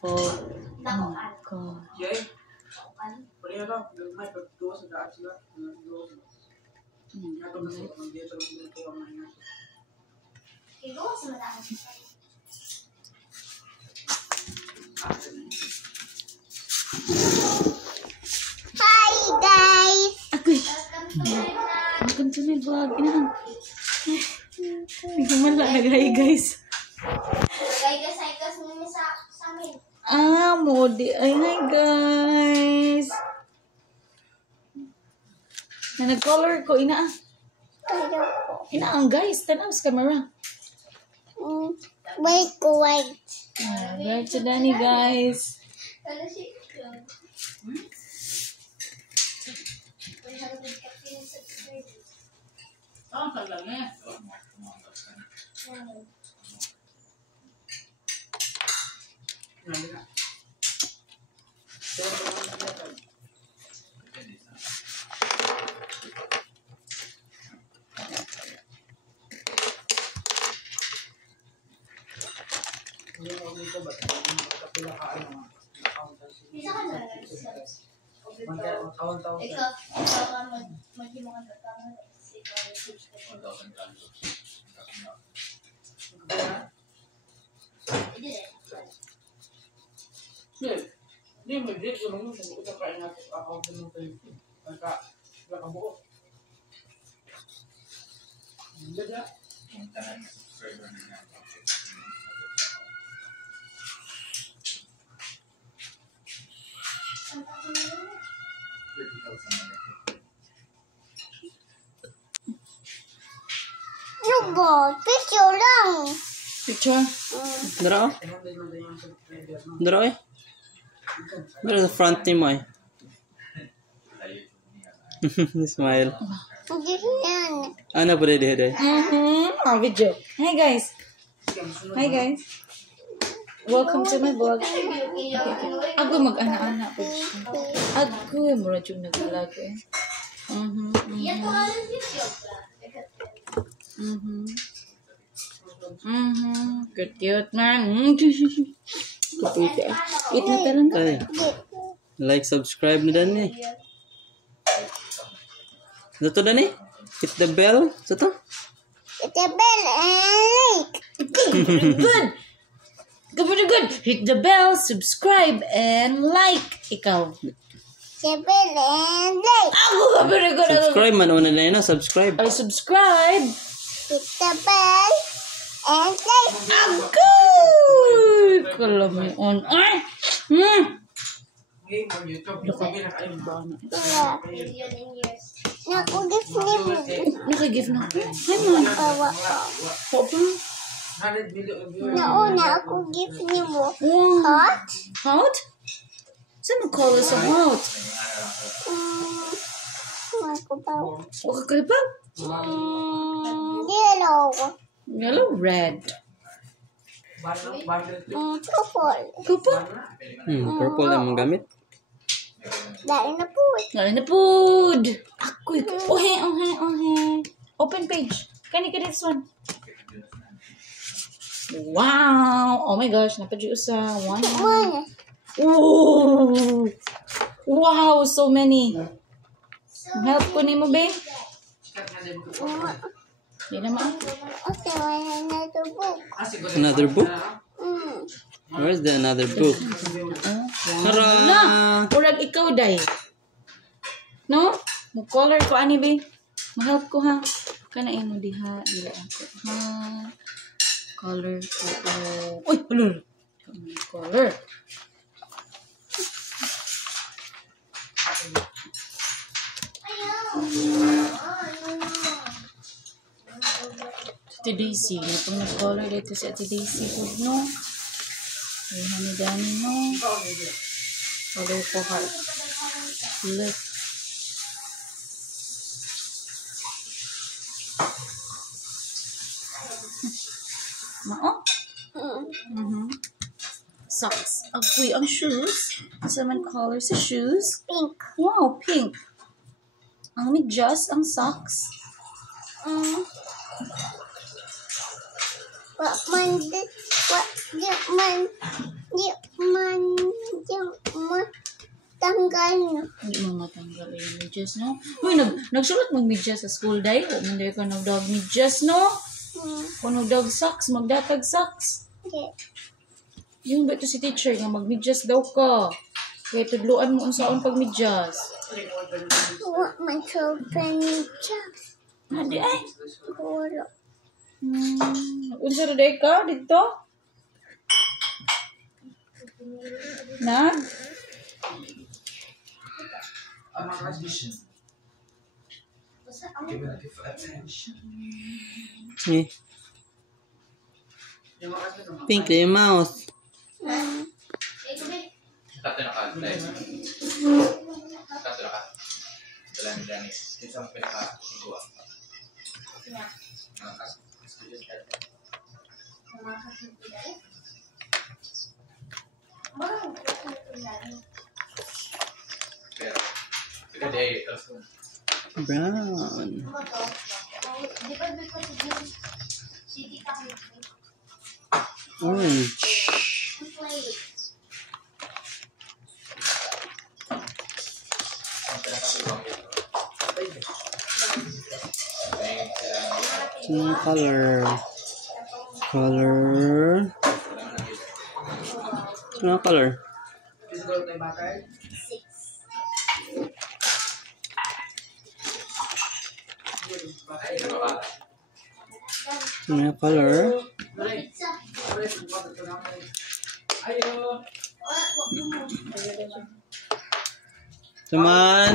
Oh my God. Hi guys. Welcome to my vlog. Hindi man lang nag-hi guys. Modi. Ay, hi guys. Na nag-color ko. Ina ang guys. Tanaw sa camera. Wait. Right to Danny guys. Picture lang. Picture? Dara Dara sa front ni mo eh. Smile. Yan. Ano pa dede? Video. Hi guys. Welcome to my vlog. Ako mag-ana-ana po siya. Ako mura yung nag-vlog eh. Cute man. Kapit eh. Eat na talang ka. Like, subscribe na dan eh. Zato dan eh? Hit the bell. Zato? Hit the bell and like. Good. Hit the bell, subscribe, and like. Ikaw. The bell and like. Ako very good. Subscribe man. Una na yun. Subscribe. Ay, subscribe. Hit the bell and like. Ako! Kala mo on. Ay! Naku-gift ni mo. Naka-gift na ako. Hi, man. Kawa. Papa. Nauna ako gift ni mo. Wow. Hot? Hot? Saan mo color sa hot? Ako pa. O kakalipan? Yellow. Yellow, red. Purple. Purple? Purple ang mga gamit. Dahil na po. Ngayon na food. Ako'y. Ohe. Open page. Kani ka this one. Wow. Oh my gosh. Napadyo sa one. Ooh. Wow. So many. Help ko ni mo, babe. Hindi naman. Okay, another book. Another book? Where's the another book? Hara! Na! Urag ikaw, day. No? Mo-color ko, ani, babe. Ma-help ko, ha? Kanain mo diha. Dila ako. Ha? Color ko. Uy! Color! Color. Ate Daisy. Itong nag-color dito si Ate Daisy. No? Ay, hanidani, no? Color ko heart. Look. Mao? Socks. Agoy, ang shoes. Sa man color sa shoes. Pink. Wow, pink. Ang medyas, ang socks. What man Hindi mo matanggal yung medyas, no? Uy, nagsulat mong medyas sa school, day. O, manday ka nagdag medyas, no? Kung nagdag socks, magdatag socks. Yung ba ito si teacher nga magmedyas daw ka. Kaya tudluan mo unsaon pag medyas. What my children just Hadi ay. wala. Unsa ra day ka dito? Nag? Eh. Pink na yung mouse. Tatlo na ka. Tatlo na ka. Wala ni Janice. Isa mo pinaka-sigua. Pero, ito ay Brown. Orange. Color. Ano color? Ano color? Come on.